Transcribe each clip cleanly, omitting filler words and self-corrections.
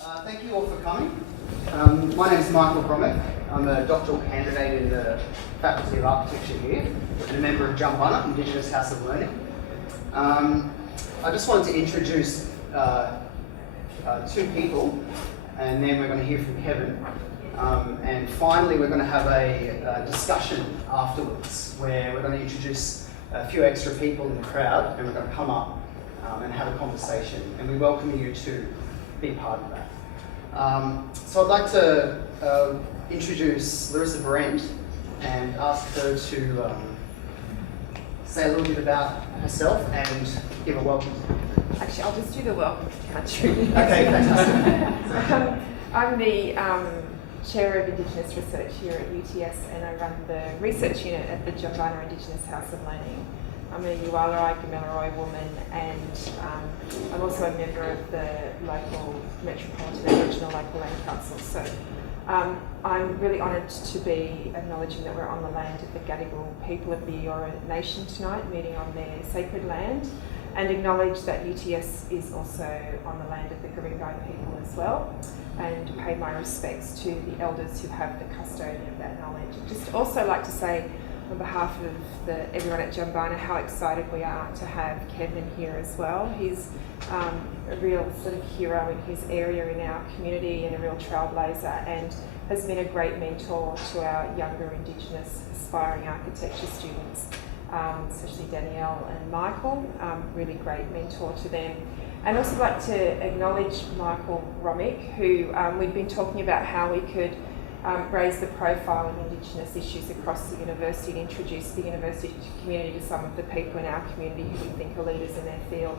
Thank you all for coming. My name is Michael Bromwich. I'm a doctoral candidate in the Faculty of Architecture here and a member of Jumbunna, Indigenous House of Learning. I just wanted to introduce two people, and then we're going to hear from Kevin. And finally, we're going to have a discussion afterwards where we're going to introduce a few extra people in the crowd, and we're going to come up and have a conversation. And we welcome you to be part of that. So I'd like to introduce Larissa Brent and ask her to say a little bit about herself and give a welcome. Actually, I'll just do the welcome to country. Okay, fantastic. I'm the Chair of Indigenous Research here at UTS, and I run the research unit at the Jumbunna Indigenous House of Learning. I'm a Yuwalarai Gamilaroi woman, and I'm also a member of the local Metropolitan Aboriginal Local Land Council. So I'm really honoured to be acknowledging that we're on the land of the Gadigal people of the Eora Nation tonight, meeting on their sacred land, and acknowledge that UTS is also on the land of the Guringai people as well, and pay my respects to the elders who have the custodian of that knowledge. I'd just also like to say, on behalf of everyone at Jumbunna, how excited we are to have Kevin here as well. He's a real sort of hero in his area in our community and a real trailblazer, and has been a great mentor to our younger Indigenous aspiring architecture students, especially Danielle and Michael, really great mentor to them. And also like to acknowledge Michael Romick, who we've been talking about how we could raise the profile of Indigenous issues across the university and introduce the university community to some of the people in our community who we think are leaders in their field.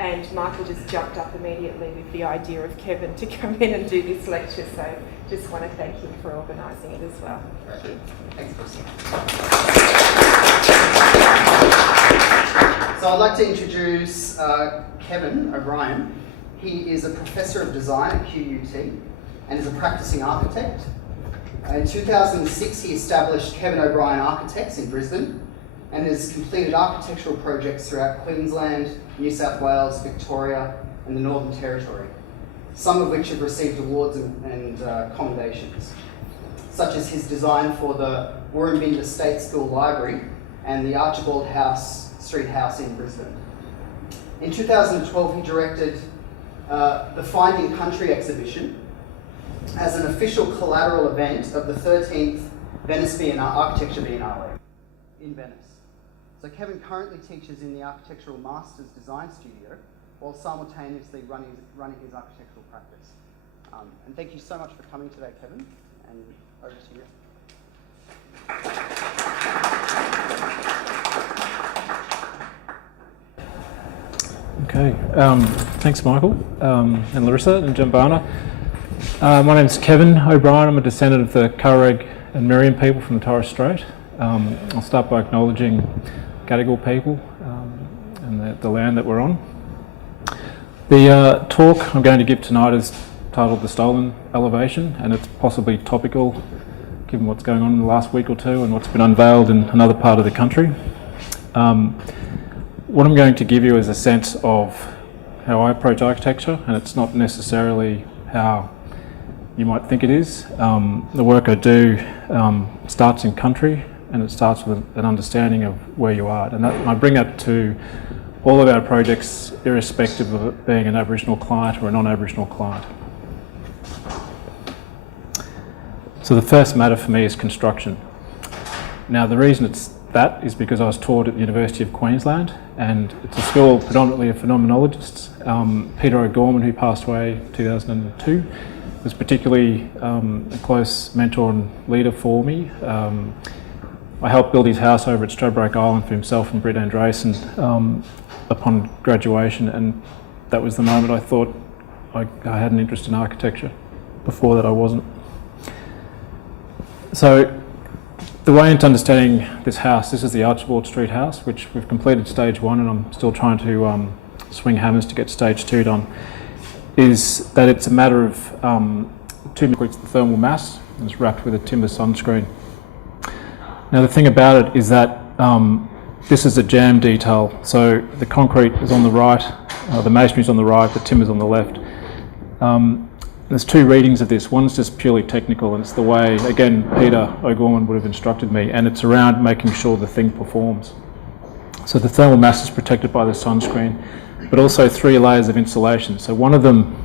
And Michael just jumped up immediately with the idea of Kevin to come in and do this lecture, so just want to thank him for organising it as well. Great. Thanks, Christine. So I'd like to introduce Kevin OBrien. He is a Professor of Design at QUT and is a practising architect. In 2006, he established Kevin OBrien Architects in Brisbane and has completed architectural projects throughout Queensland, New South Wales, Victoria, and the Northern Territory, some of which have received awards and commendations, such as his design for the Woorabinda State School Library and the Archibald Street House in Brisbane. In 2012, he directed the Finding Country exhibition as an official collateral event of the 13th Venice Architecture Biennala in Venice. So Kevin currently teaches in the Architectural Masters Design Studio while simultaneously running his architectural practice. And thank you so much for coming today, Kevin, and over to you. Okay, thanks Michael and Larissa and Jumbunna. My name is Kevin OBrien. I'm a descendant of the Kurrag and Miriam people from the Torres Strait. I'll start by acknowledging Gadigal people and the land that we're on. The talk I'm going to give tonight is titled The Stolen Elevation, and it's possibly topical given what's going on in the last week or two and what's been unveiled in another part of the country. What I'm going to give you is a sense of how I approach architecture, and it's not necessarily how you might think it is. The work I do starts in country, and it starts with an understanding of where you are. And I bring that to all of our projects, irrespective of it being an Aboriginal client or a non-Aboriginal client. So the first matter for me is construction. Now the reason it's that is because I was taught at the University of Queensland, and it's a school predominantly of phenomenologists. Peter O'Gorman, who passed away in 2002, was particularly a close mentor and leader for me. I helped build his house over at Stradbroke Island for himself and Britt Andreasen upon graduation, and that was the moment I thought I had an interest in architecture. Before that I wasn't. So the way into understanding this house, this is the Archibald Street House, which we've completed stage 1 and I'm still trying to swing hammers to get stage 2 done, is that it's a matter of 2 meters the thermal mass, and it's wrapped with a timber sunscreen. Now the thing about it is that this is a jam detail, so the concrete is on the right, the masonry is on the right, the timber is on the left. there's two readings of this. One's just purely technical, and it's the way, again, Peter O'Gorman would have instructed me, and it's around making sure the thing performs. So the thermal mass is protected by the sunscreen, but also 3 layers of insulation. So one of them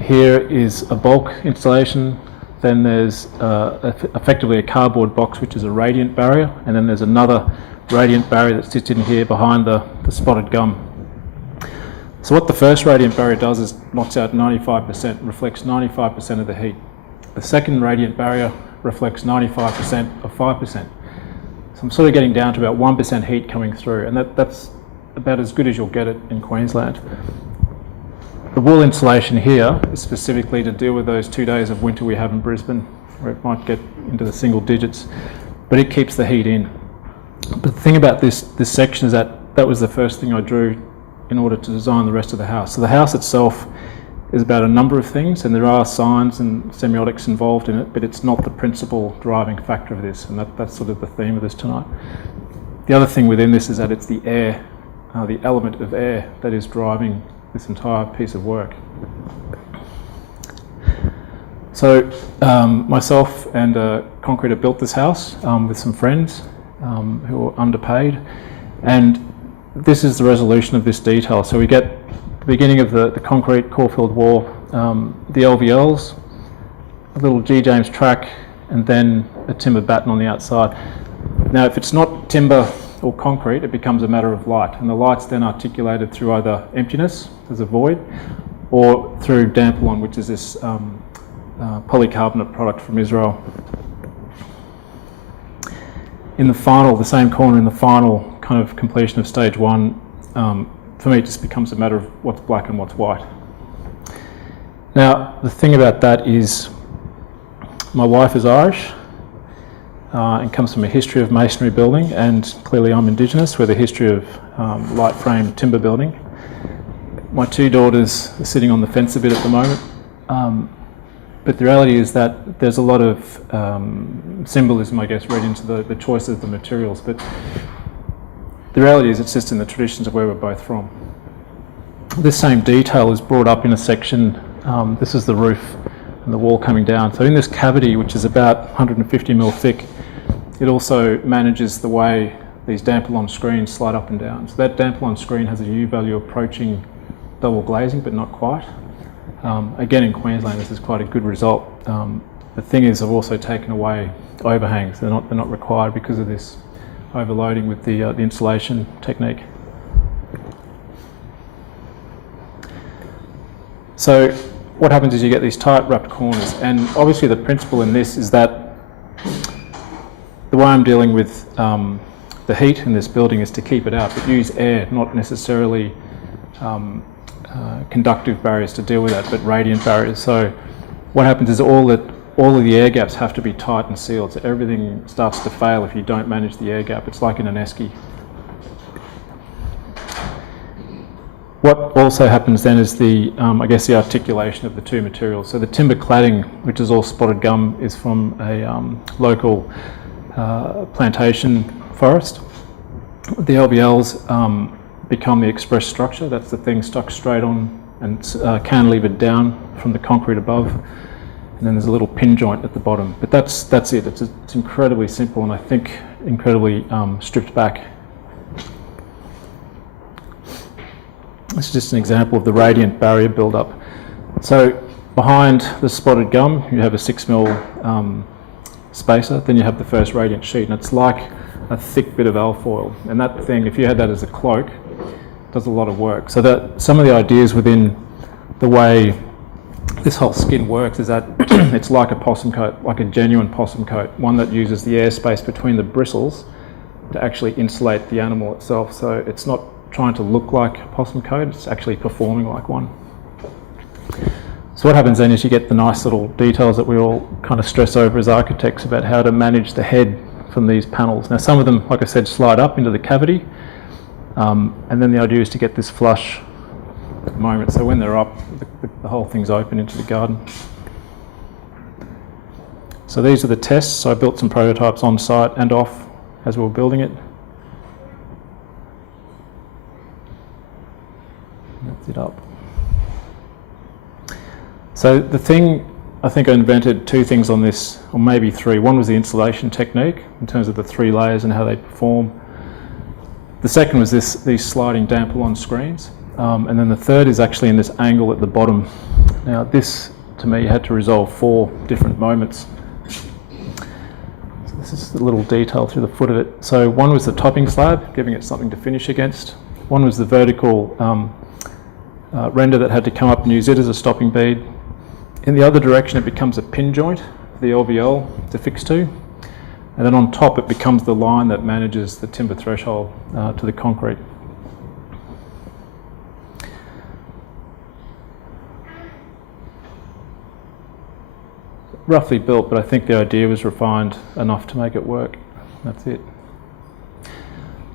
here is a bulk insulation, then there's effectively a cardboard box which is a radiant barrier, and then there's another radiant barrier that sits in here behind the spotted gum. So what the first radiant barrier does is knocks out 95%, reflects 95% of the heat. The second radiant barrier reflects 95% of 5%. So I'm sort of getting down to about 1% heat coming through, and that's about as good as you'll get it in Queensland. The wool insulation here is specifically to deal with those 2 days of winter we have in Brisbane, where it might get into the single digits, but it keeps the heat in. But the thing about this section is that was the first thing I drew in order to design the rest of the house. So the house itself is about a number of things, and there are signs and semiotics involved in it, but it's not the principal driving factor of this, and that's sort of the theme of this tonight. The other thing within this is that it's the air, the element of air, that is driving this entire piece of work. So myself and Concrete have built this house with some friends who were underpaid, and this is the resolution of this detail. So we get the beginning of the concrete core-filled wall, the LVLs, a little G. James track, and then a timber batten on the outside. Now, if it's not timber or concrete, it becomes a matter of light, and the light's then articulated through either emptiness, there's a void, or through Dampalon, which is this polycarbonate product from Israel. In the final, the same corner in the final kind of completion of stage 1, for me it just becomes a matter of what's black and what's white. Now, the thing about that is my wife is Irish and comes from a history of masonry building, and clearly I'm Indigenous with a history of light frame timber building. My 2 daughters are sitting on the fence a bit at the moment. But the reality is that there's a lot of symbolism, I guess, read into the choice of the materials. But the reality is it's just in the traditions of where we're both from. This same detail is brought up in a section. This is the roof and the wall coming down. So in this cavity, which is about 150 mil thick, it also manages the way these Dampalon screens slide up and down. So that Dampalon screen has a U value approaching double glazing, but not quite. Again, in Queensland, this is quite a good result. The thing is, I've also taken away overhangs. They're not required because of this overloading with the insulation technique. So what happens is you get these tight wrapped corners, and obviously the principle in this is that the way I'm dealing with the heat in this building is to keep it out, but use air, not necessarily conductive barriers to deal with that, but radiant barriers. So what happens is all of the air gaps have to be tight and sealed, so everything starts to fail if you don't manage the air gap. It's like in an esky. What also happens then is I guess the articulation of the 2 materials. So the timber cladding, which is all spotted gum, is from a local plantation forest. The LVLs become the express structure. That's the thing stuck straight on and cantilevered down from the concrete above. And then there's a little pin joint at the bottom. But that's it. It's incredibly simple, and I think incredibly stripped back. This is just an example of the radiant barrier build-up. So behind the spotted gum, you have a 6 mil spacer. Then you have the first radiant sheet, and it's like a thick bit of alfoil. And that thing, if you had that as a cloak, does a lot of work. So that some of the ideas within the way this whole skin works is that it's like a possum coat, like a genuine possum coat, one that uses the airspace between the bristles to actually insulate the animal itself. So it's not trying to look like a possum coat, it's actually performing like one. So what happens then is you get the nice little details that we all kind of stress over as architects about how to manage the head from these panels. Now some of them, like I said, slide up into the cavity, and then the idea is to get this flush moment. So when they're up, the whole thing's open into the garden. So these are the tests. So I built some prototypes on site and off as we were building it. That's it up. So the thing, I think I invented two things on this, or maybe three. One was the installation technique in terms of the three layers and how they perform. The second was these sliding damper on screens. And then the third is actually in this angle at the bottom. Now this, to me, had to resolve 4 different moments. So this is a little detail through the foot of it. So one was the topping slab, giving it something to finish against. One was the vertical render that had to come up and use it as a stopping bead. In the other direction, it becomes a pin joint, the LVL to fix to. And then on top, it becomes the line that manages the timber threshold to the concrete. Roughly built, but I think the idea was refined enough to make it work. That's it.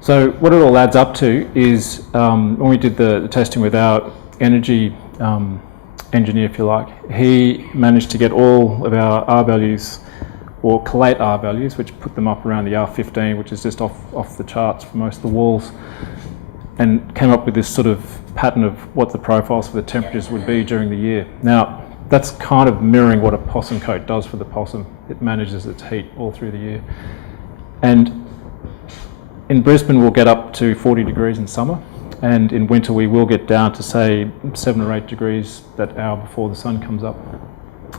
So what it all adds up to is, when we did the testing with our energy engineer, if you like, he managed to get all of our R values, or collate R values, which put them up around the R15, which is just off the charts for most of the walls, and came up with this sort of pattern of what the profiles for the temperatures would be during the year. Now, that's kind of mirroring what a possum coat does for the possum. It manages its heat all through the year. And in Brisbane, we'll get up to 40 degrees in summer, and in winter we will get down to, say, 7 or 8 degrees that hour before the sun comes up.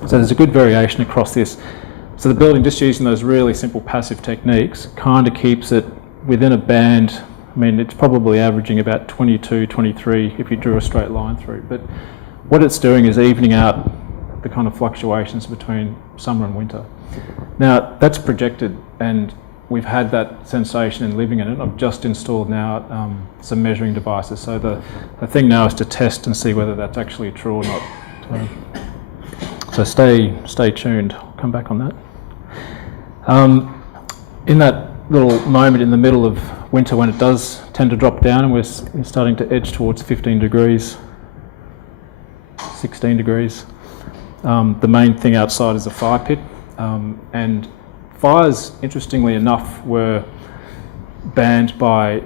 So there's a good variation across this. So the building, just using those really simple passive techniques, kind of keeps it within a band. I mean, it's probably averaging about 22, 23 if you drew a straight line through. But what it's doing is evening out the kind of fluctuations between summer and winter. Now, that's projected, and we've had that sensation in living in it. I've just installed now some measuring devices. So the thing now is to test and see whether that's actually true or not. So stay tuned. I'll come back on that. In that little moment in the middle of winter when it does tend to drop down and we're starting to edge towards 15 degrees, 16 degrees, the main thing outside is a fire pit. And fires, interestingly enough, were banned by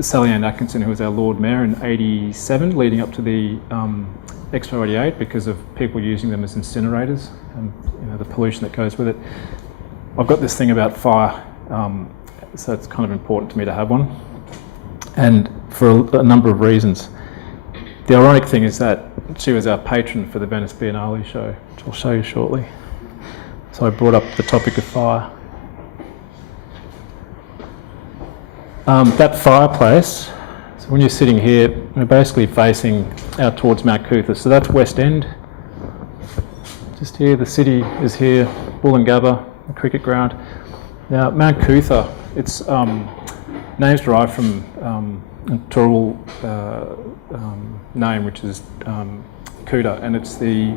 Sally Ann Atkinson, who was our Lord Mayor in '87, leading up to the Expo 88, because of people using them as incinerators and the pollution that goes with it. I've got this thing about fire, so it's kind of important to me to have one, and for a number of reasons. The ironic thing is that she was our patron for the Venice Biennale show, which I'll show you shortly. So I brought up the topic of fire. That fireplace, so when you're sitting here, we're basically facing out towards Mount Cootha. So that's West End. Just here, the city is here, Woolloongabba, the cricket ground. Now, Mount Cootha, its name's derived from a Turrbal name, which is Kuta, and it's the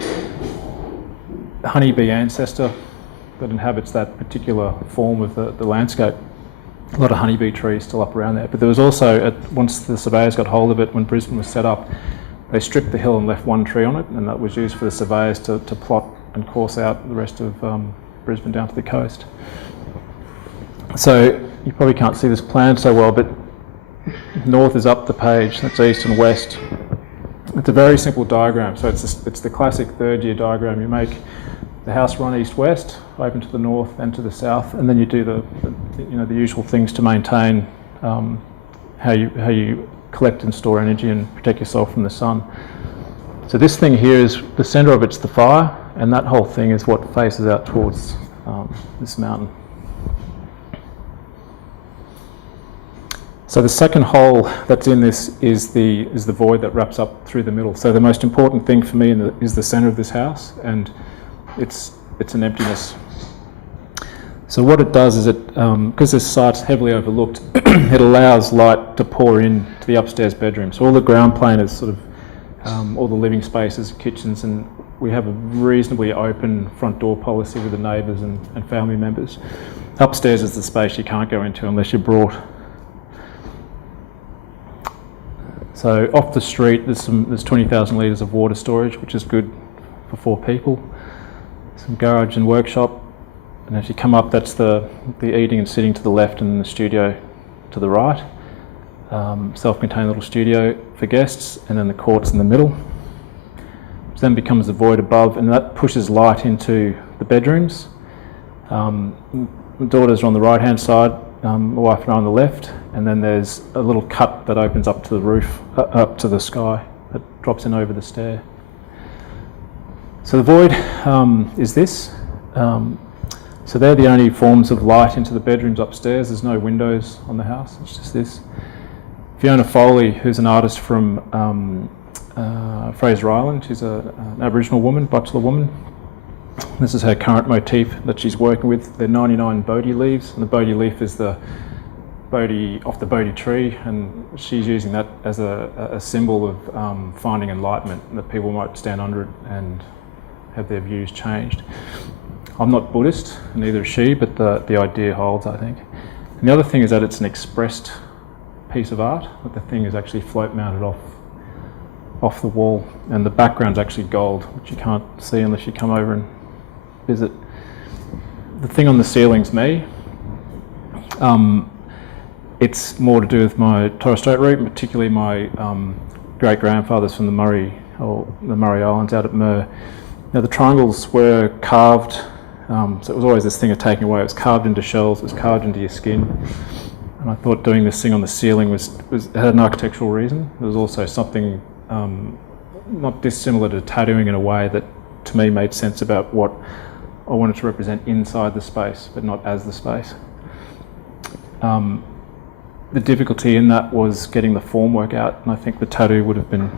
honeybee ancestor that inhabits that particular form of the landscape. A lot of honeybee trees still up around there. But there was also, once the surveyors got hold of it, when Brisbane was set up, they stripped the hill and left one tree on it, and that was used for the surveyors to plot and course out the rest of Brisbane down to the coast. So you probably can't see this plan so well, but north is up the page, that's east and west. It's a very simple diagram, so it's the classic third-year diagram. You make the house run east-west, open to the north and to the south, and then you do the usual things to maintain how you collect and store energy and protect yourself from the sun. So this thing here is the centre of it's the fire, and that whole thing is what faces out towards this mountain. So the second hole that's in this is the void that wraps up through the middle. So the most important thing for me is the centre of this house, and it's an emptiness. So what it does is because this site's heavily overlooked, it allows light to pour in to the upstairs bedroom. So all the ground plane is sort of all the living spaces, kitchens, and we have a reasonably open front door policy with the neighbours and family members. Upstairs is the space you can't go into unless you're brought. So off the street, there's 20,000 litres of water storage, which is good for 4 people. Some garage and workshop, and as you come up, that's the eating and sitting to the left, and the studio to the right. Self-contained little studio for guests, and then the courts in the middle. So then becomes the void above, and that pushes light into the bedrooms. My daughters are on the right-hand side, my wife and I on the left, and then there's a little cut that opens up to the roof, up to the sky, that drops in over the stair. So the void is this. So they're the only forms of light into the bedrooms upstairs. There's no windows on the house, it's just this. Fiona Foley, who's an artist from Fraser Island, she's an Aboriginal woman, bachelor woman. This is her current motif that she's working with. They're 99 Bodhi leaves, and the Bodhi leaf is the Bodhi off the Bodhi tree, and she's using that as a symbol of finding enlightenment, that people might stand under it and have their views changed. I'm not Buddhist, and neither is she, but the idea holds, I think. And the other thing is that it's an expressed piece of art, that the thing is actually float mounted off the wall, and the background's actually gold, which you can't see unless you come over and visit. The thing on the ceiling's me. It's more to do with my Torres Strait root, and particularly my great-grandfathers from the Murray Islands out at Mer. Now the triangles were carved, so it was always this thing of taking away. It was carved into shells, it was carved into your skin. And I thought doing this thing on the ceiling had an architectural reason. There was also something not dissimilar to tattooing in a way that to me made sense about what I wanted to represent inside the space, but not as the space. The difficulty in that was getting the formwork out, and I think the tattoo would have been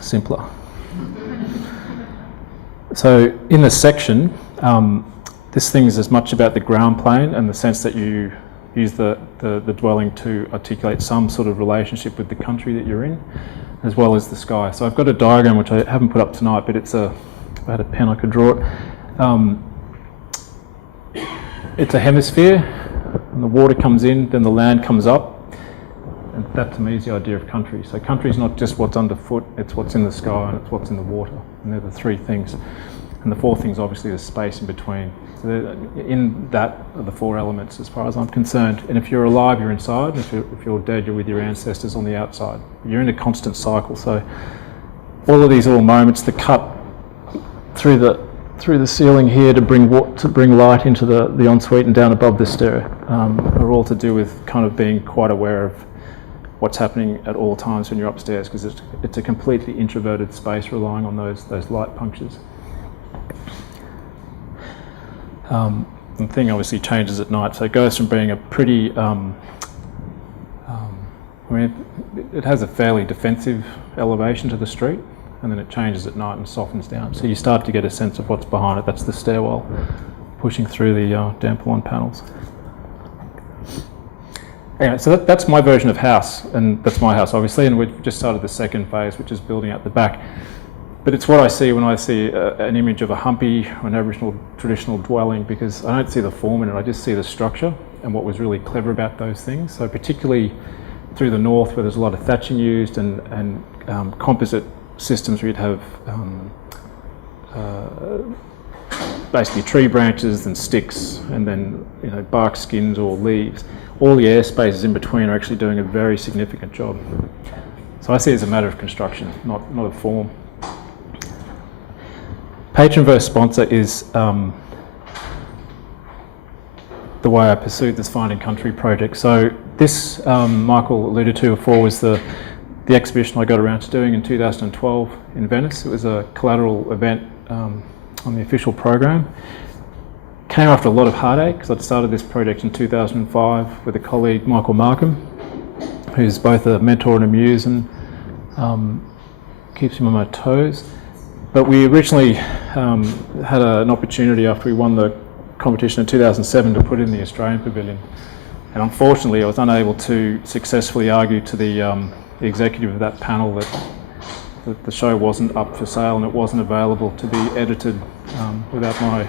simpler. So in this section, this thing is as much about the ground plane and the sense that you use the dwelling to articulate some sort of relationship with the country that you're in, as well as the sky. So I've got a diagram which I haven't put up tonight, but if I had a pen I could draw it. It's a hemisphere, and the water comes in, then the land comes up, and that to me is the idea of country. So country is not just what's underfoot, it's what's in the sky and it's what's in the water, and they're the three things. And the fourth thing is obviously the space in between. So in that are the four elements as far as I'm concerned. And if you're alive, you're inside. If you're dead, you're with your ancestors on the outside. You're in a constant cycle. So all of these little moments, the cut through the ceiling here to bring light into the ensuite and down above the stair are all to do with kind of being quite aware of what's happening at all times when you're upstairs, because it's a completely introverted space relying on those light punctures. The thing obviously changes at night, so it goes from being a pretty, it has a fairly defensive elevation to the street, and then it changes at night and softens down. So you start to get a sense of what's behind it. That's the stairwell pushing through the Dampier panels. Anyway, so that's my version of house, and that's my house obviously, and we've just started the second phase, which is building out the back. But it's what I see when I see an image of a humpy or an Aboriginal traditional dwelling, because I don't see the form in it, I just see the structure and what was really clever about those things. So particularly through the north, where there's a lot of thatching used and composite systems where you'd have basically tree branches and sticks, and then bark skins or leaves. All the air spaces in between are actually doing a very significant job. So I see it as a matter of construction, not a form. Patron versus sponsor is the way I pursued this Finding Country project. So this, Michael alluded to before, was the exhibition I got around to doing in 2012 in Venice. It was a collateral event on the official program. Came after a lot of heartache, because I'd started this project in 2005 with a colleague, Michael Markham, who's both a mentor and a muse, and keeps me on my toes. But we originally had an opportunity after we won the competition in 2007 to put it in the Australian Pavilion. And unfortunately I was unable to successfully argue to the executive of that panel that the show wasn't up for sale and it wasn't available to be edited without my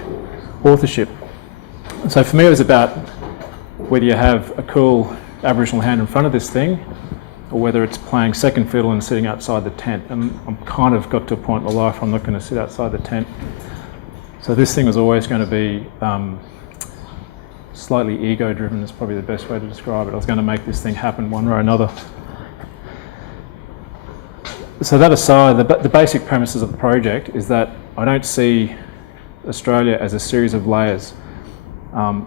authorship. So for me it was about whether you have a cool Aboriginal hand in front of this thing, or whether it's playing second fiddle and sitting outside the tent. And I'm kind of got to a point in my life where I'm not going to sit outside the tent. So this thing was always going to be slightly ego-driven, is probably the best way to describe it. I was going to make this thing happen one way or another. so that aside, the basic premises of the project is that I don't see Australia as a series of layers,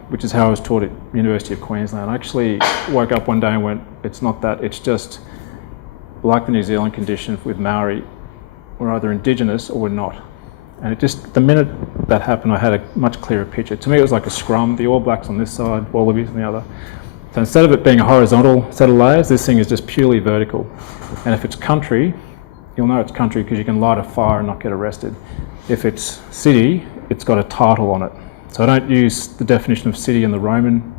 which is how I was taught at University of Queensland. I actually woke up one day and went, it's not that, it's just like the New Zealand condition with Maori, we're either Indigenous or we're not. And it just, the minute that happened, I had a much clearer picture. To me, it was like a scrum, the All Blacks on this side, Wallabies on the other. So instead of it being a horizontal set of layers, this thing is just purely vertical. And if it's country, you'll know it's country because you can light a fire and not get arrested. If it's city, it's got a title on it. So I don't use the definition of city in the Roman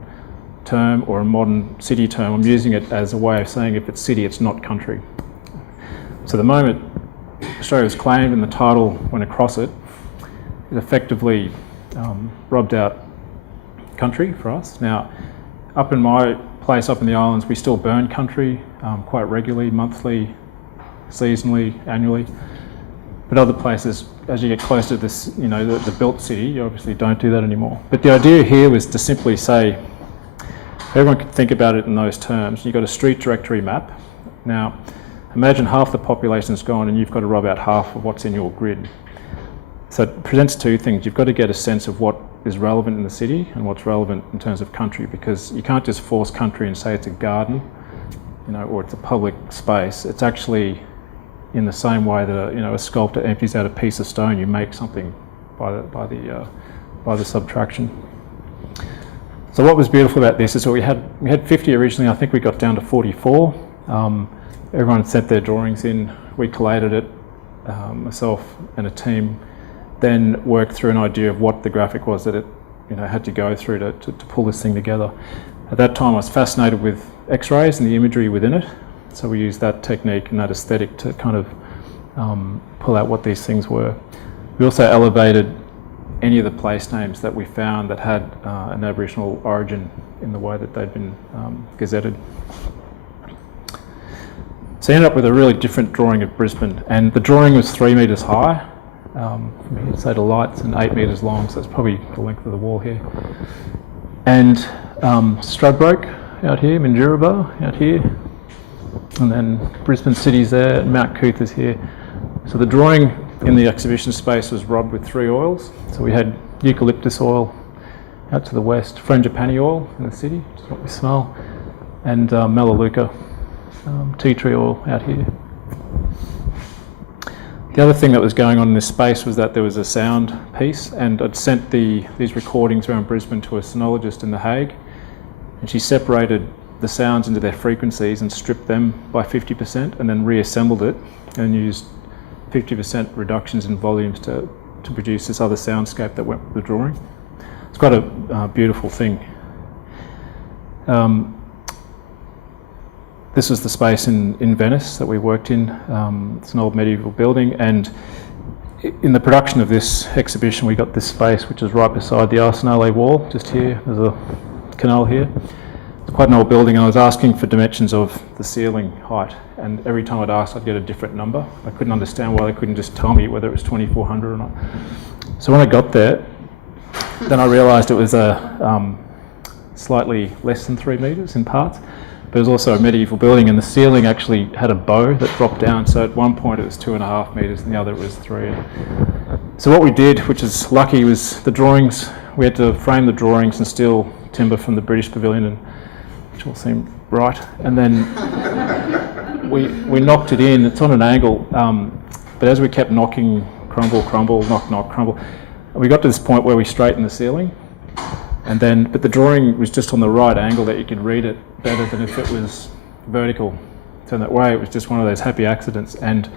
term or a modern city term. I'm using it as a way of saying if it's city, it's not country. So the moment Australia was claimed and the title went across it, it effectively robbed out country for us. Now, up in my place, up in the islands, we still burn country quite regularly, monthly, seasonally, annually. But other places, as you get closer to this, the built city, you obviously don't do that anymore. But the idea here was to simply say, everyone could think about it in those terms. You've got a street directory map. Now, imagine half the population's gone and you've got to rub out half of what's in your grid. So it presents two things. You've got to get a sense of what is relevant in the city and what's relevant in terms of country, because you can't just force country and say it's a garden, or it's a public space. It's actually in the same way that a sculptor empties out a piece of stone, you make something by the subtraction. So what was beautiful about this is that we had 50 originally. I think we got down to 44. Everyone sent their drawings in. We collated it, myself and a team, then worked through an idea of what the graphic was that it had to go through to pull this thing together. At that time I was fascinated with X-rays and the imagery within it, so we used that technique and that aesthetic to kind of pull out what these things were. We also elevated any of the place names that we found that had an Aboriginal origin in the way that they'd been gazetted. So I ended up with a really different drawing of Brisbane, and the drawing was 3 metres high. From here, say the lights, and 8 metres long, so that's probably the length of the wall here. And Stradbroke out here, Minjerribah out here, and then Brisbane City's there, and Mount Couth is here. So the drawing in the exhibition space was rubbed with 3 oils. So we had eucalyptus oil out to the west, frangipani oil in the city, which is what we smell, and melaleuca, tea tree oil out here. The other thing that was going on in this space was that there was a sound piece, and I'd sent these recordings around Brisbane to a sonologist in The Hague, and she separated the sounds into their frequencies and stripped them by 50% and then reassembled it and used 50% reductions in volumes to produce this other soundscape that went with the drawing. It's quite a beautiful thing. This was the space in Venice that we worked in. It's an old medieval building, and in the production of this exhibition we got this space which is right beside the Arsenale wall, just here. There's a canal here. It's quite an old building, and I was asking for dimensions of the ceiling height, and every time I'd ask I'd get a different number. I couldn't understand why they couldn't just tell me whether it was 2400 or not. So when I got there, then I realised it was a slightly less than 3 metres in parts. But it was also a medieval building, and the ceiling actually had a bow that dropped down. So at one point it was 2.5 metres, and the other it was 3. So what we did, which is lucky, was the drawings. We had to frame the drawings and steal timber from the British Pavilion, which all seemed right. And then we knocked it in. It's on an angle, but as we kept knocking, crumble, crumble, knock, knock, crumble, we got to this point where we straightened the ceiling. And then, but the drawing was just on the right angle that you could read it better than if it was vertical. So in that way, it was just one of those happy accidents. And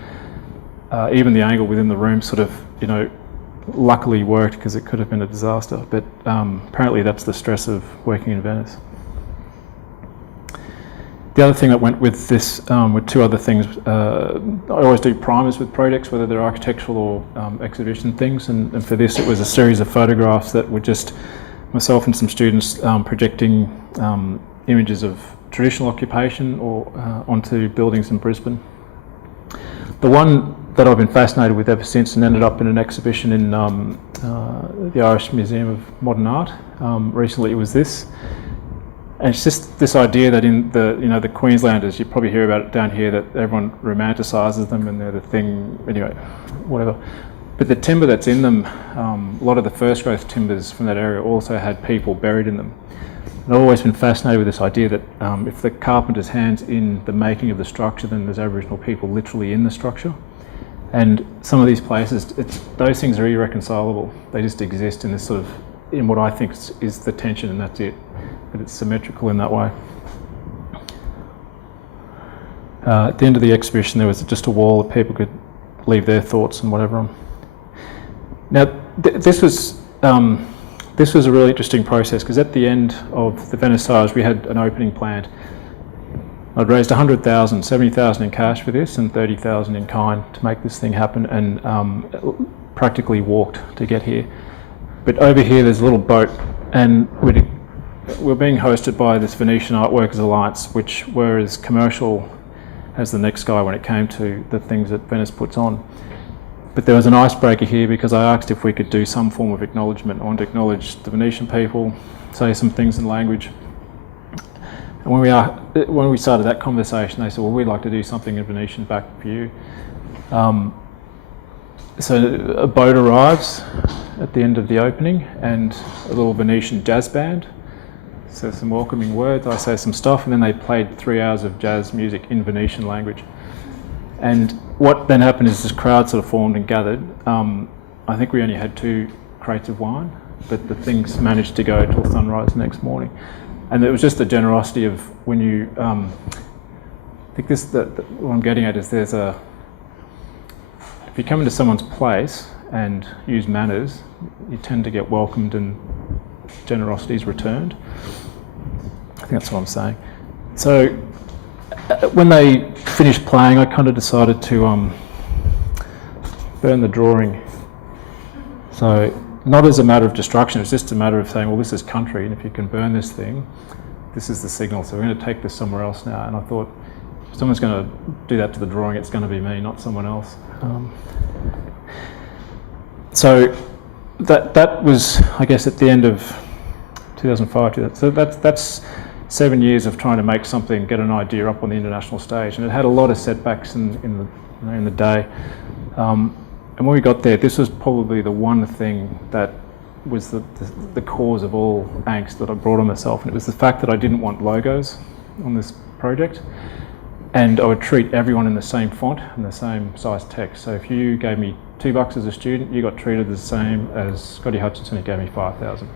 even the angle within the room sort of, luckily worked, because it could have been a disaster. But apparently that's the stress of working in Venice. The other thing that went with this were 2 other things. I always do primers with projects, whether they're architectural or exhibition things. And for this, it was a series of photographs that were just myself and some students projecting images of traditional occupation or onto buildings in Brisbane. The one that I've been fascinated with ever since, and ended up in an exhibition in the Irish Museum of Modern Art recently, was this. And it's just this idea that in the Queenslanders, you probably hear about it down here, that everyone romanticises them and they're the thing, anyway, whatever. But the timber that's in them, a lot of the first growth timbers from that area also had people buried in them. And I've always been fascinated with this idea that if the carpenter's hand's in the making of the structure, then there's Aboriginal people literally in the structure. And some of these places, those things are irreconcilable. They just exist in this sort of, in what I think is the tension, and that's it. But it's symmetrical in that way. At the end of the exhibition, there was just a wall that people could leave their thoughts and whatever on. Now, this was a really interesting process, because at the end of the Venice we had an opening planned. I'd raised 100,000, 70,000 in cash for this and 30,000 in kind to make this thing happen, and practically walked to get here. But over here there's a little boat, and we're being hosted by this Venetian Art Workers Alliance, which were as commercial as the next guy when it came to the things that Venice puts on. But there was an icebreaker here, because I asked if we could do some form of acknowledgement. I wanted to acknowledge the Venetian people, say some things in language. And when we started that conversation, they said, well, we'd like to do something in Venetian back for you. So a boat arrives at the end of the opening, and a little Venetian jazz band says some welcoming words, I say some stuff, and then they played 3 hours of jazz music in Venetian language. And what then happened is this crowd sort of formed and gathered. I think we only had 2 crates of wine, but the things managed to go till sunrise the next morning. And it was just the generosity of when you, I think what I'm getting at is if you come into someone's place and use manners, you tend to get welcomed and generosity is returned. I think that's what I'm saying. So when they finished playing, I kind of decided to burn the drawing. So not as a matter of destruction, it's just a matter of saying, well, this is country, and if you can burn this thing, this is the signal. So we're going to take this somewhere else now. And I thought, if someone's going to do that to the drawing, it's going to be me, not someone else. So that was, I guess, at the end of 2005. So that's 7 years of trying to make something, get an idea up on the international stage, and it had a lot of setbacks in the day. And when we got there, this was probably the one thing that was the cause of all angst that I brought on myself, and it was the fact that I didn't want logos on this project, and I would treat everyone in the same font and the same size text. So if you gave me $2 as a student, you got treated the same as Scotty Hutchinson, who gave me 5,000.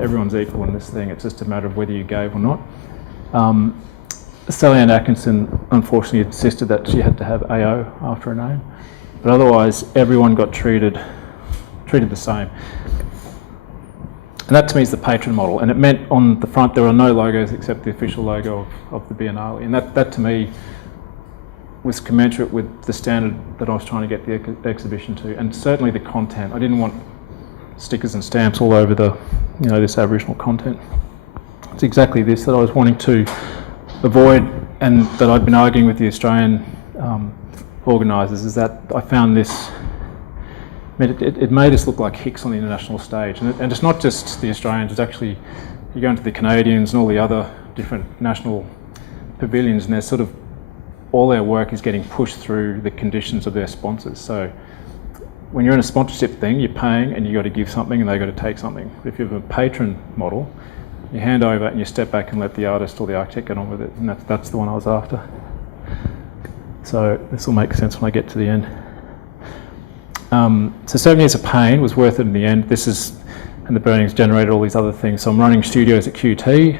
Everyone's equal in this thing. It's just a matter of whether you gave or not. Sally Ann Atkinson unfortunately insisted that she had to have AO after her name, but otherwise everyone got treated the same. And that to me is the patron model, and it meant on the front there are no logos except the official logo of the Biennale, and that to me was commensurate with the standard that I was trying to get the exhibition to, and certainly the content. I didn't want stickers and stamps all over this Aboriginal content. It's exactly this that I was wanting to avoid, and that I'd been arguing with the Australian organisers, is that I found this, it made us look like hicks on the international stage. And it's not just the Australians, it's actually, you go into the Canadians and all the other different national pavilions, and they're sort of, all their work is getting pushed through the conditions of their sponsors. So when you're in a sponsorship thing, you're paying and you've got to give something and they've got to take something. If you have a patron model, you hand over and you step back and let the artist or the architect get on with it, and that's the one I was after. So this will make sense when I get to the end. So 7 years of pain was worth it in the end. And the burnings generated all these other things. So I'm running studios at QT.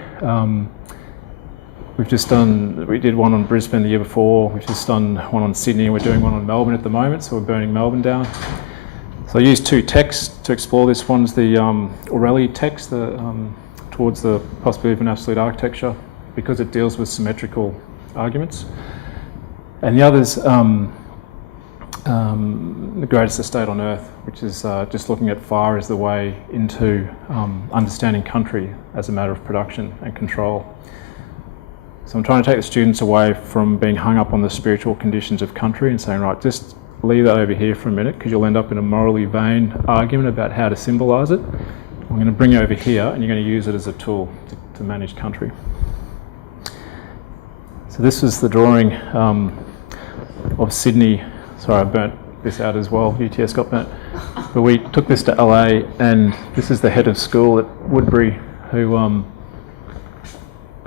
We did one on Brisbane the year before. We've just done one on Sydney, and we're doing one on Melbourne at the moment. So we're burning Melbourne down. So I used 2 texts to explore this. One's the O'Reilly text towards the possibility of an absolute architecture, because it deals with symmetrical arguments. And the other's the greatest estate on earth, which is just looking at fire as the way into understanding country as a matter of production and control. So I'm trying to take the students away from being hung up on the spiritual conditions of country and saying, right, just leave that over here for a minute, because you'll end up in a morally vain argument about how to symbolise it. I'm going to bring you over here and you're going to use it as a tool to manage country. So this was the drawing of Sydney. Sorry, I burnt this out as well. UTS got burnt. But we took this to LA, and this is the head of school at Woodbury who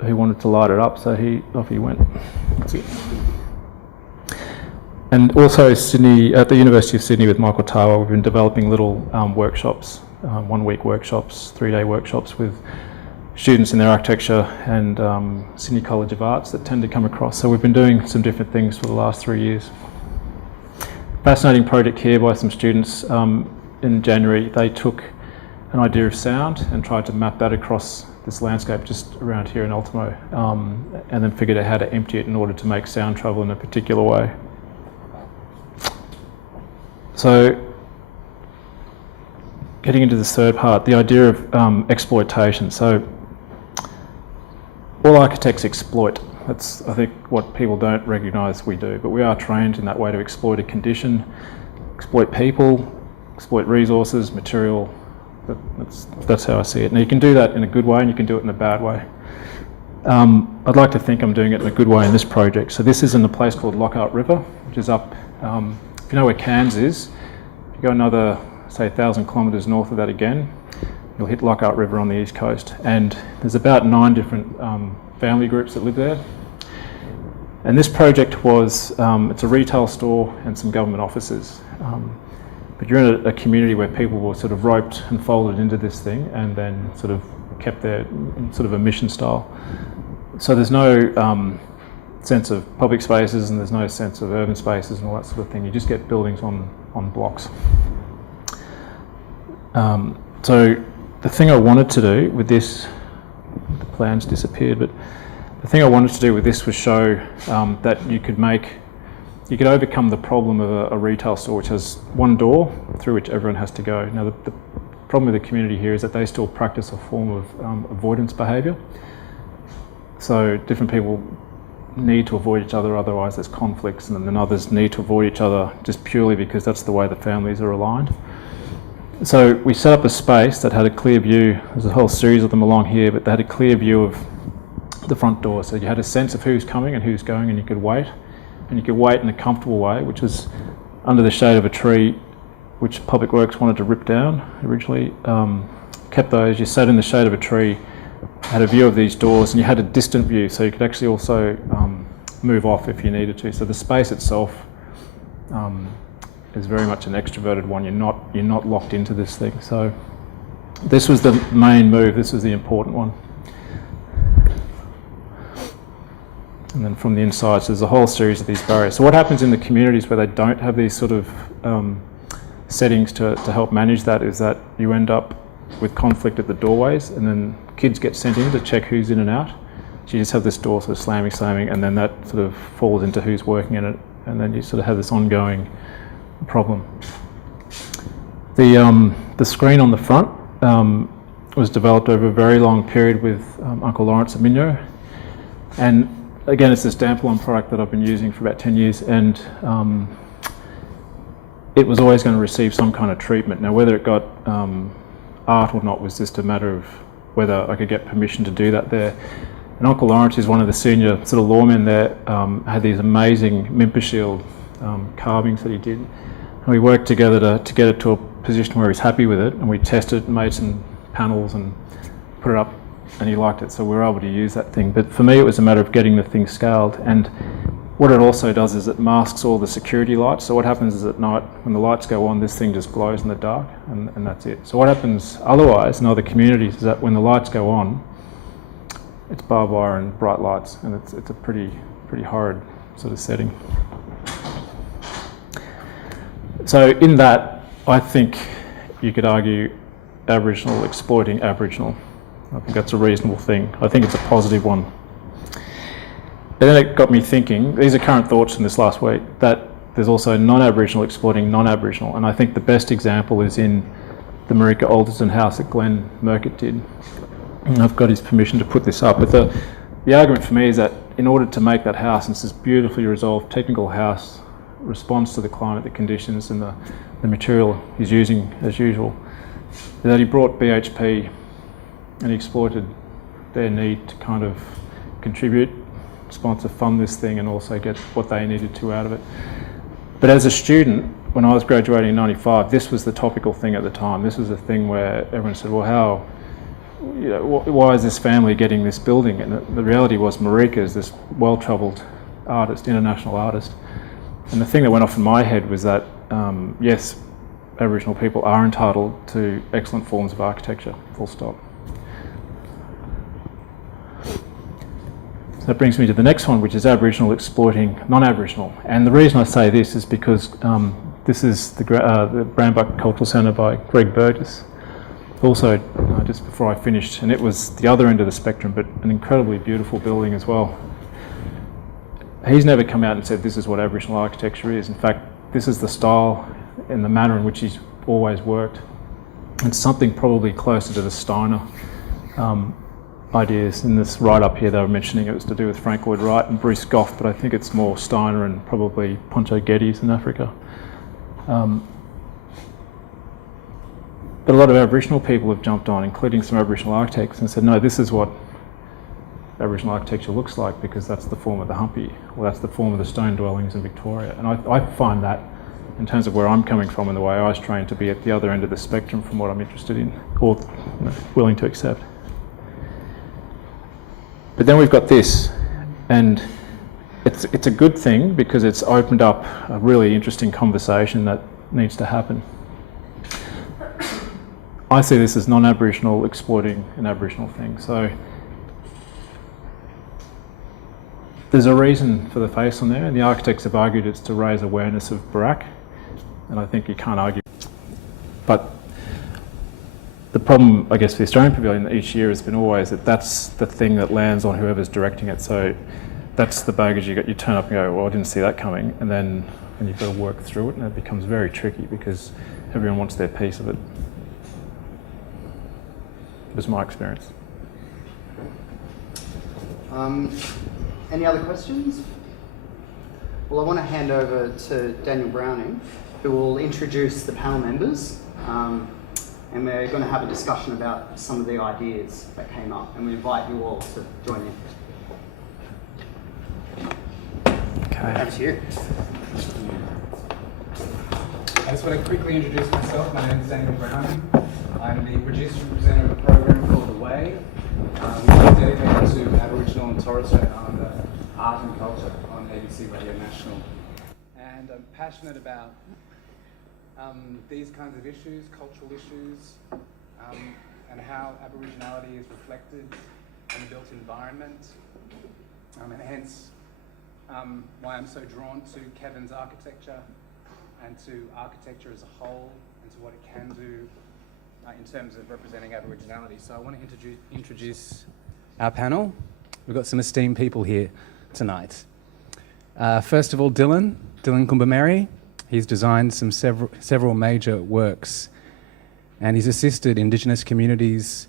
wanted to light it up, so off he went. That's it. And also Sydney, at the University of Sydney with Michael Tawa, we've been developing little workshops, 1 week workshops, 3-day workshops with students in their architecture and Sydney College of Arts that tend to come across. So we've been doing some different things for the last 3 years. Fascinating project here by some students in January. They took an idea of sound and tried to map that across this landscape just around here in Ultimo, and then figured out how to empty it in order to make sound travel in a particular way. So, getting into this third part, the idea of exploitation. So, all architects exploit. That's, I think, what people don't recognise we do, but we are trained in that way to exploit a condition, exploit people, exploit resources, material. That's how I see it. Now, you can do that in a good way and you can do it in a bad way. I'd like to think I'm doing it in a good way in this project. So this is in a place called Lockhart River, which is up, if you know where Cairns is, if you go another, say, 1,000 kilometres north of that again, you'll hit Lockhart River on the east coast. And there's about 9 different family groups that live there. And this project was, it's a retail store and some government offices. But you're in a community where people were sort of roped and folded into this thing and then sort of kept there in sort of a mission style. So there's no sense of public spaces and there's no sense of urban spaces and all that sort of thing. You just get buildings on blocks. So the thing I wanted to do with this, the plans disappeared, but the thing I wanted to do with this was show that you could overcome the problem of a retail store which has one door through which everyone has to go. Now the problem with the community here is that they still practice a form of avoidance behaviour. So different people need to avoid each other, otherwise there's conflicts, and then others need to avoid each other just purely because that's the way the families are aligned. So we set up a space that had a clear view. There's a whole series of them along here, but they had a clear view of the front door. So you had a sense of who's coming and who's going, and you could wait. And you could wait in a comfortable way, which was under the shade of a tree, which Public Works wanted to rip down originally. Kept those. You sat in the shade of a tree, had a view of these doors, and you had a distant view, so you could actually also move off if you needed to. So the space itself is very much an extroverted one. You're not locked into this thing. So this was the main move. This was the important one. And then from the inside, so there's a whole series of these barriers. So what happens in the communities where they don't have these sort of settings to help manage that is that you end up with conflict at the doorways, and then kids get sent in to check who's in and out. So you just have this door sort of slamming, and then that sort of falls into who's working in it, and then you sort of have this ongoing problem. The screen on the front was developed over a very long period with Uncle Lawrence at Minyo, and again, it's this Dampalon product that I've been using for about 10 years, and it was always going to receive some kind of treatment. Now, whether it got art or not was just a matter of whether I could get permission to do that there. And Uncle Lawrence is one of the senior sort of lawmen there, had these amazing Mimper Shield carvings that he did. And we worked together to get it to a position where he's happy with it, and we tested and made some panels and put it up, and he liked it, so we were able to use that thing. But for me, it was a matter of getting the thing scaled, and what it also does is it masks all the security lights. So what happens is at night, when the lights go on, this thing just glows in the dark, and that's it. So what happens otherwise in other communities is that when the lights go on, it's barbed wire and bright lights, and it's a pretty horrid sort of setting. So in that, I think you could argue Aboriginal exploiting Aboriginal. I think that's a reasonable thing. I think it's a positive one. And then it got me thinking, these are current thoughts from this last week, that there's also non-Aboriginal exploiting non-Aboriginal, and I think the best example is in the Marika Alderson house that Glenn Murcutt did. And I've got his permission to put this up, but the argument for me is that in order to make that house, and it's this beautifully resolved technical house, responds to the climate, the conditions, and the material he's using as usual, that he brought BHP and he exploited their need to kind of contribute, sponsor, fund this thing, and also get what they needed to out of it. But as a student, when I was graduating in '95, this was the topical thing at the time. This was a thing where everyone said, well, how, you know, why is this family getting this building? And the reality was Marika is this well-travelled artist, international artist. And the thing that went off in my head was that, yes, Aboriginal people are entitled to excellent forms of architecture, full stop. So that brings me to the next one, which is Aboriginal exploiting non-Aboriginal. And the reason I say this is because this is the Brambuck Cultural Centre by Greg Burgess. Also, just before I finished, and it was the other end of the spectrum, but an incredibly beautiful building as well. He's never come out and said this is what Aboriginal architecture is. In fact, this is the style and the manner in which he's always worked. It's something probably closer to the Steiner ideas. In this right up here, they were mentioning it was to do with Frank Lloyd Wright and Bruce Goff, but I think it's more Steiner and probably Poncho Geddes in Africa. But a lot of Aboriginal people have jumped on, including some Aboriginal architects, and said, no, this is what Aboriginal architecture looks like, because that's the form of the humpy, or that's the form of the stone dwellings in Victoria. And I find that, in terms of where I'm coming from and the way I was trained, to be at the other end of the spectrum from what I'm interested in, or willing to accept. But then we've got this, and it's a good thing because it's opened up a really interesting conversation that needs to happen. I see this as non-Aboriginal exploiting an Aboriginal thing. So there's a reason for the face on there, and the architects have argued it's to raise awareness of Barak, and I think you can't argue. But the problem, I guess, for the Australian Pavilion each year has been always that that's the thing that lands on whoever's directing it. So that's the baggage you get. You turn up and go, well, I didn't see that coming, and then you've got to work through it, and it becomes very tricky because everyone wants their piece of it. Was my experience. Any other questions? Well, I want to hand over to Daniel Browning, who will introduce the panel members, and we're going to have a discussion about some of the ideas that came up, and we invite you all to join in. Okay. Over to you. I just want to quickly introduce myself. My name is Daniel Browning. I'm the producer and presenter of a program called The Way, which is dedicated to Aboriginal and Torres Strait Islander art and culture on ABC Radio National. And I'm passionate about these kinds of issues, cultural issues, and how Aboriginality is reflected in the built environment, and hence why I'm so drawn to Kevin's architecture and to architecture as a whole and to what it can do in terms of representing Aboriginality. So I want to introduce our panel. We've got some esteemed people here tonight. First of all, Dylan Kumbameri. He's designed several major works, and he's assisted Indigenous communities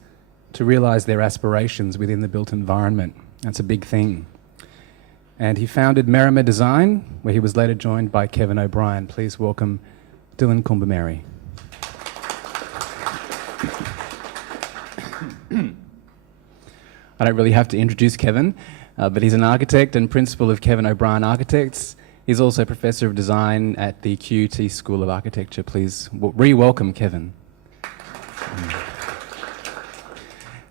to realise their aspirations within the built environment. That's a big thing. And he founded Merrimah Design, where he was later joined by Kevin OBrien. Please welcome Dylan Kumbameri. I don't really have to introduce Kevin, but he's an architect and principal of Kevin OBrien Architects. He's also Professor of Design at the UTS School of Architecture. Please re-welcome Kevin.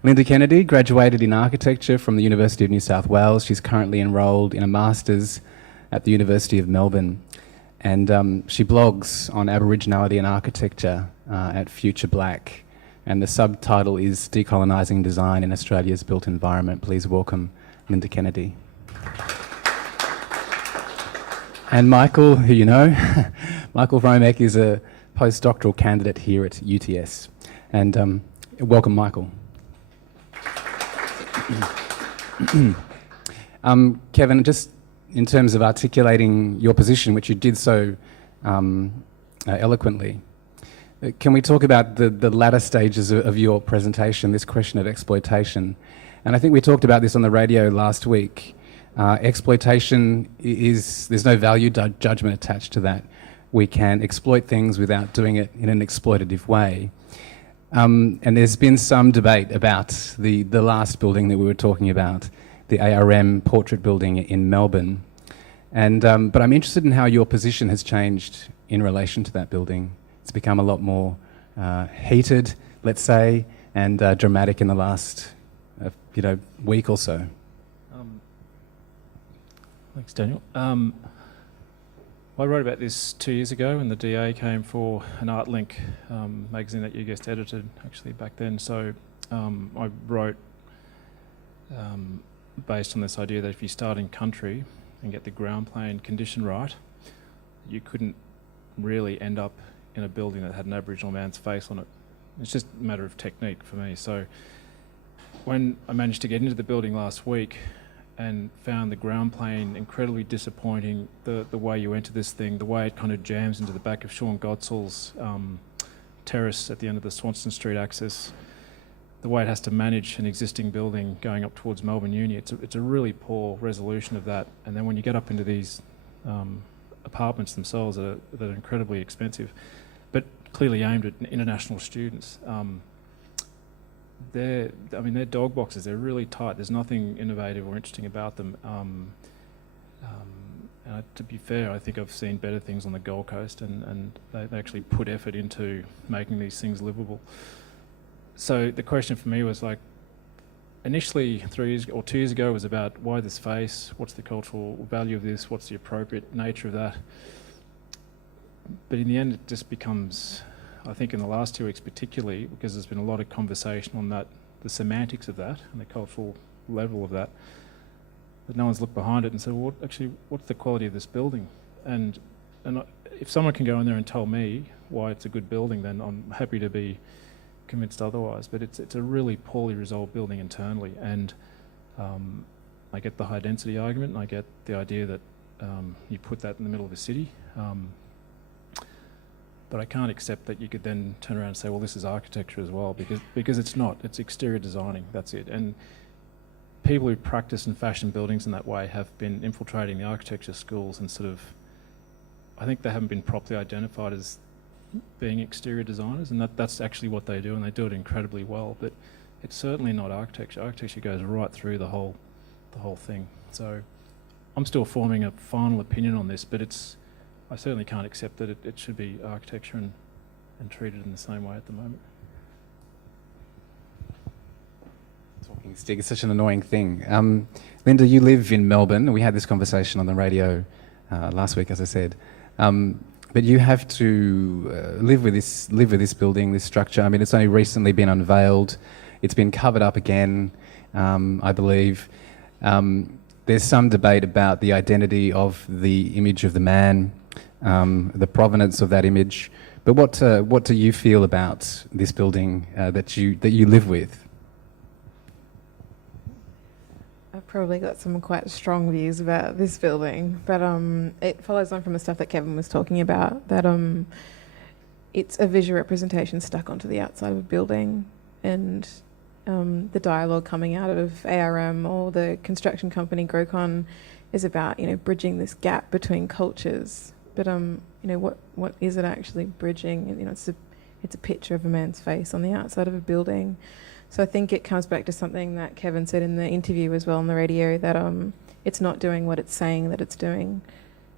Linda Kennedy graduated in architecture from the University of New South Wales. She's currently enrolled in a master's at the University of Melbourne. And she blogs on Aboriginality and architecture at Future Black. And the subtitle is Decolonising Design in Australia's Built Environment. Please welcome Linda Kennedy. And Michael, who you know, Michael Vromek is a postdoctoral candidate here at UTS. And welcome, Michael. Kevin, just in terms of articulating your position, which you did so eloquently, can we talk about the latter stages of your presentation, this question of exploitation? And I think we talked about this on the radio last week. Exploitation there's no value judgment attached to that. We can exploit things without doing it in an exploitative way. And there's been some debate about the last building that we were talking about, the ARM portrait building in Melbourne. And but I'm interested in how your position has changed in relation to that building. It's become a lot more heated, let's say, and dramatic in the last week or so. Thanks, Daniel. I wrote about this 2 years ago when the DA came for an Art Link magazine that you guest edited actually back then. So I wrote based on this idea that if you start in country and get the ground plane condition right, you couldn't really end up in a building that had an Aboriginal man's face on it. It's just a matter of technique for me. So when I managed to get into the building last week and found the ground plane incredibly disappointing, the way you enter this thing, the way it kind of jams into the back of Sean Godsall's terrace at the end of the Swanston Street axis, the way it has to manage an existing building going up towards Melbourne Uni, it's a really poor resolution of that. And then when you get up into these apartments themselves that are incredibly expensive, but clearly aimed at international students, they're dog boxes. They're really tight. There's nothing innovative or interesting about them. And to be fair, I think I've seen better things on the Gold Coast, and they actually put effort into making these things livable. So the question for me was like, initially 3 years or 2 years ago was about why this face, what's the cultural value of this, what's the appropriate nature of that. But in the end, it just becomes, I think in the last 2 weeks particularly, because there's been a lot of conversation on that, the semantics of that and the cultural level of that no one's looked behind it and said, well, what's the quality of this building? And if someone can go in there and tell me why it's a good building, then I'm happy to be convinced otherwise. But it's a really poorly resolved building internally, and I get the high density argument, and I get the idea that you put that in the middle of a city. But I can't accept that you could then turn around and say, well, this is architecture as well, because it's not. It's exterior designing, that's it. And people who practice and fashion buildings in that way have been infiltrating the architecture schools and sort of, I think they haven't been properly identified as being exterior designers, and that's actually what they do, and they do it incredibly well. But it's certainly not architecture. Architecture goes right through the whole thing. So I'm still forming a final opinion on this, but I certainly can't accept that it should be architecture and treated in the same way at the moment. Talking stick is such an annoying thing. Linda, you live in Melbourne. We had this conversation on the radio last week, as I said. But you have to live with this building, this structure. I mean, it's only recently been unveiled. It's been covered up again, I believe. There's some debate about the identity of the image of the man, the provenance of that image. But what do you feel about this building that you live with? I've probably got some quite strong views about this building, but it follows on from the stuff that Kevin was talking about, that it's a visual representation stuck onto the outside of a building, and the dialogue coming out of ARM or the construction company Grocon is about, bridging this gap between cultures. But what is it actually bridging? It's a picture of a man's face on the outside of a building. So I think it comes back to something that Kevin said in the interview as well on the radio, that it's not doing what it's saying that it's doing,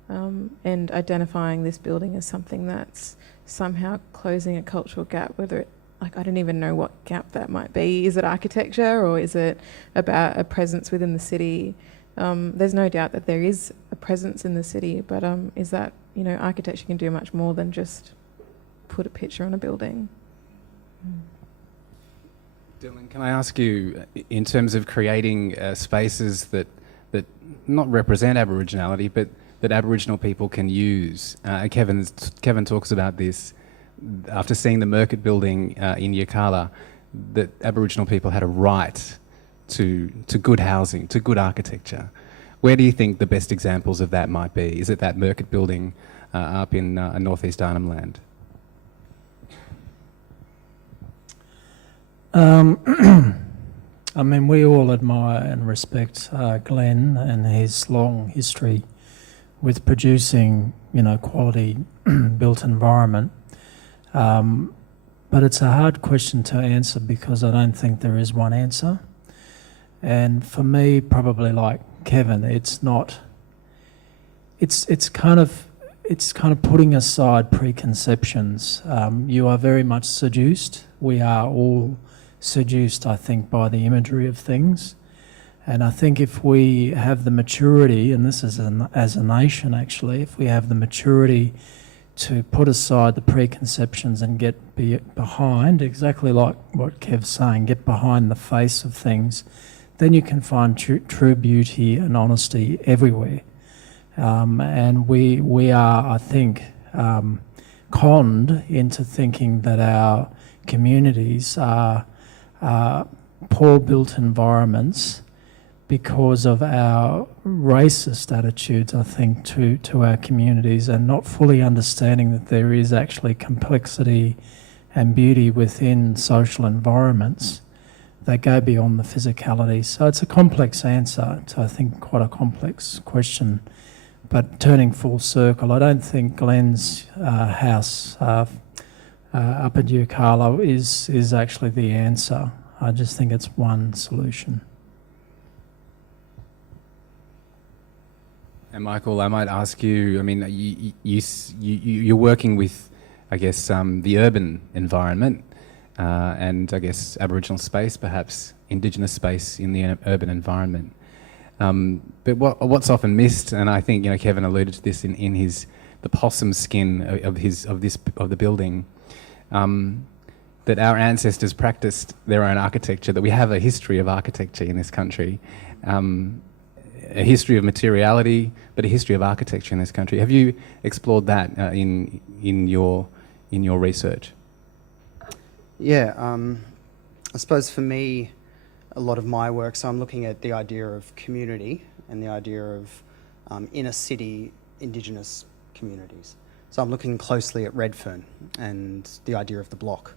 and identifying this building as something that's somehow closing a cultural gap, whether I don't even know what gap that might be. Is it architecture, or is it about a presence within the city? There's no doubt that there is a presence in the city, but is that, architecture can do much more than just put a picture on a building. Dylan, can I ask you, in terms of creating spaces that not represent Aboriginality, but that Aboriginal people can use? Kevin talks about this after seeing the Merkett building in Yirrkala, that Aboriginal people had a right to good housing, to good architecture. Where do you think the best examples of that might be? Is it that Merkett building up in northeast Arnhem Land? I mean, we all admire and respect Glenn and his long history with producing, quality built environment. but it's a hard question to answer because I don't think there is one answer. And for me, probably like Kevin, it's kind of putting aside preconceptions. You are very much seduced. We are all seduced, I think, by the imagery of things. And I think if we have the maturity, and this is as a nation actually, if we have the maturity to put aside the preconceptions and get behind, exactly like what Kev's saying, get behind the face of things, then you can find true beauty and honesty everywhere. And we are, I think, conned into thinking that our communities are poor built environments because of our racist attitudes, I think, to our communities, and not fully understanding that there is actually complexity and beauty within social environments that go beyond the physicality. So it's a complex answer to, I think, quite a complex question. But turning full circle, I don't think Glenn's house up at Eucala is actually the answer. I just think it's one solution. And Michael, I might ask you, I mean, you're working with, I guess, the urban environment and I guess Aboriginal space, perhaps Indigenous space in the urban environment. But what's often missed, and I think Kevin alluded to this in the possum skin of the building, that our ancestors practiced their own architecture, that we have a history of architecture in this country. A history of materiality, but a history of architecture in this country. Have you explored that in your research? Yeah, I suppose for me, a lot of my work, so I'm looking at the idea of community and the idea of inner city Indigenous communities. So I'm looking closely at Redfern and the idea of the block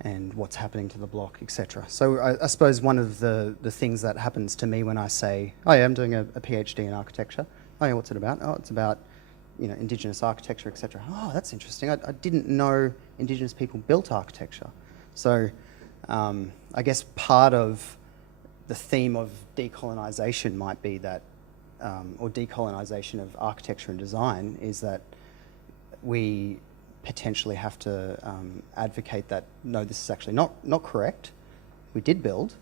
and what's happening to the block, etc. So I suppose one of the things that happens to me when I say, oh yeah, I'm doing a PhD in architecture. Oh yeah, what's it about? Oh, it's about Indigenous architecture, etc. Oh, that's interesting. I didn't know Indigenous people built architecture. So I guess part of the theme of decolonisation might be that, or decolonisation of architecture and design, is that we potentially have to advocate that, no, this is actually not correct. We did build,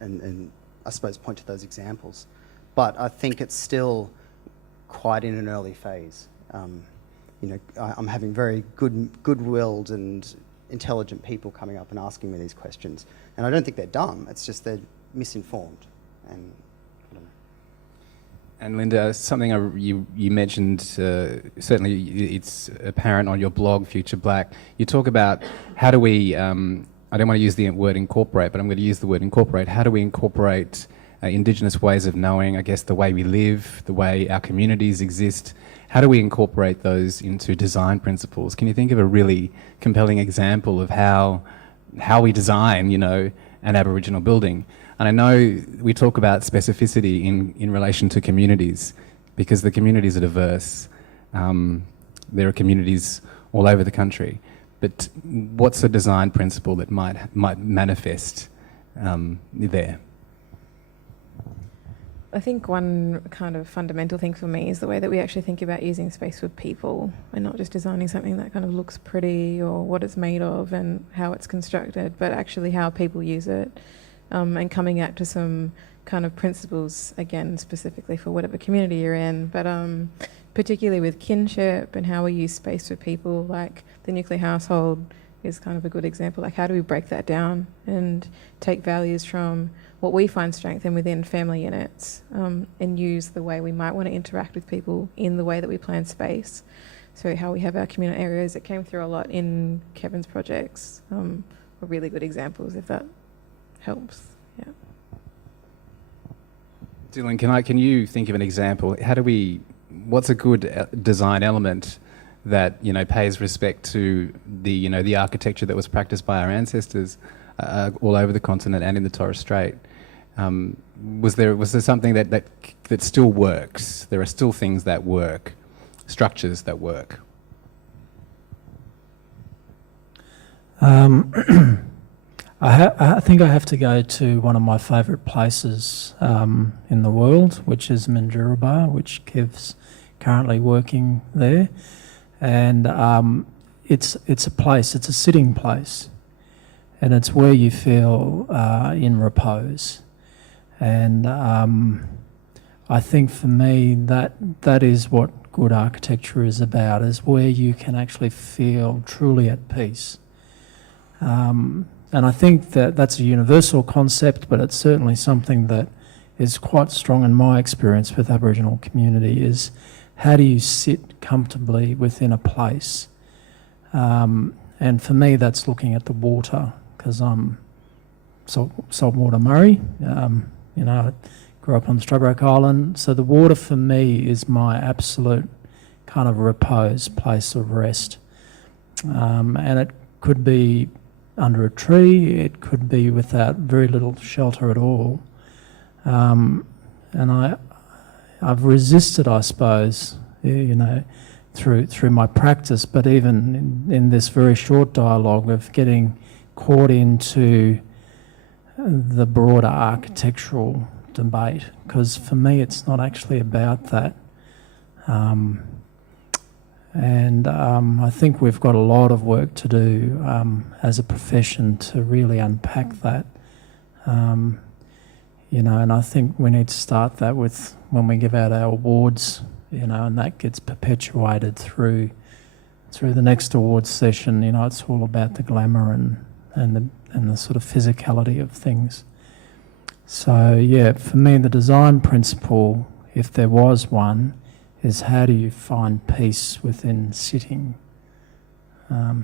and I suppose point to those examples. But I think it's still quite in an early phase. I'm having very good-willed and intelligent people coming up and asking me these questions. And I don't think they're dumb, it's just they're misinformed. And I don't know. And Linda, something you mentioned, certainly it's apparent on your blog, Future Black. You talk about how do we, I don't want to use the word incorporate, but I'm going to use the word incorporate. How do we incorporate Indigenous ways of knowing, I guess, the way we live, the way our communities exist? How do we incorporate those into design principles? Can you think of a really compelling example of how we design, an Aboriginal building? And I know we talk about specificity in relation to communities, because the communities are diverse. There are communities all over the country. But what's a design principle that might manifest there? I think one kind of fundamental thing for me is the way that we actually think about using space for people, and not just designing something that kind of looks pretty or what it's made of and how it's constructed, but actually how people use it, and coming out to some kind of principles, again, specifically for whatever community you're in, but particularly with kinship and how we use space for people, like the nuclear household is kind of a good example. Like, how do we break that down and take values from what we find strength in within family units, and use the way we might want to interact with people in the way that we plan space. So how we have our communal areas, it came through a lot in Kevin's projects, are really good examples, if that helps. Yeah. Dylan, can you think of an example? What's a good design element that pays respect to the architecture that was practiced by our ancestors all over the continent and in the Torres Strait? Was there something that still works? There are still things that work, structures that work. I think I have to go to one of my favourite places in the world, which is Manduraba, which Kev's currently working there. And it's a place, it's a sitting place. And it's where you feel in repose. And I think for me that is what good architecture is about, is where you can actually feel truly at peace. And I think that that's a universal concept, but it's certainly something that is quite strong in my experience with Aboriginal community, is how do you sit comfortably within a place? And for me, that's looking at the water, because I'm saltwater Murray. I grew up on Stradbroke Island, so the water for me is my absolute kind of repose, place of rest. And it could be under a tree, it could be without very little shelter at all. And I've resisted, I suppose, through my practice, but even in this very short dialogue of getting caught into the broader architectural debate, because for me it's not actually about that. I think we've got a lot of work to do as a profession to really unpack that. And I think we need to start that with when we give out our awards, and that gets perpetuated through the next awards session. It's all about the glamour and the sort of physicality of things. So yeah, for me the design principle, if there was one, is how do you find peace within sitting? I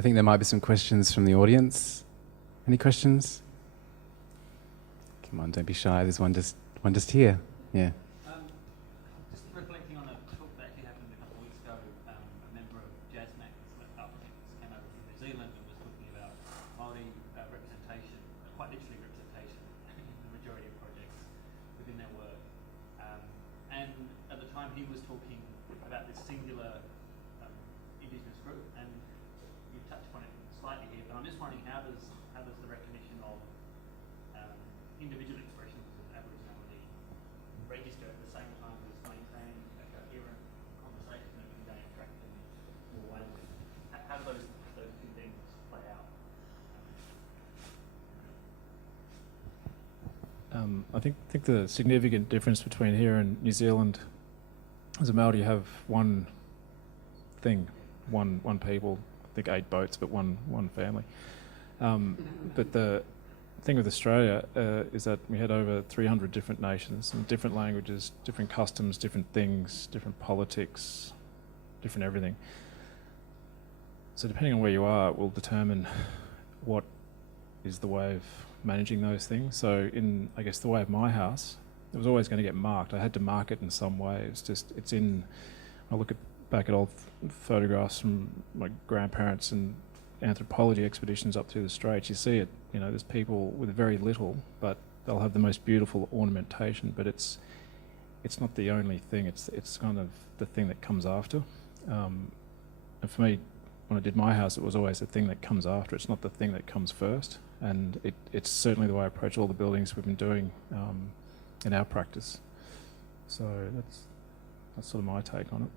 think there might be some questions from the audience. Any questions? Come on, don't be shy. There's one just here. Yeah. Just reflecting on a talk that actually happened a couple of weeks ago, a member of JASMAC came over from New Zealand and was talking about Māori representation, quite literally representation in the majority of projects within their work. And at the time he was talking about this singular Indigenous group, and you touched on it slightly here, but I'm just wondering how does the recognition of individual expressions of Aboriginality register at the same time as maintaining a coherent conversation and conveying attractive more widely? How do those two things play out? I think the significant difference between here and New Zealand, as a Māori, you have one thing, one people. I think 8 boats, but one family. But the thing with Australia is that we had over 300 different nations and different languages, different customs, different things, different politics, different everything. So depending on where you are, it will determine what is the way of managing those things. So in, I guess, the way of my house, it was always going to get marked. I had to mark it in some way. I look back at old photographs from my grandparents and anthropology expeditions up through the Straits. You see it, there's people with very little, but they'll have the most beautiful ornamentation, but it's not the only thing. It's kind of the thing that comes after. And for me, when I did my house, it was always the thing that comes after. It's not the thing that comes first. And it's certainly the way I approach all the buildings we've been doing in our practice. So that's sort of my take on it.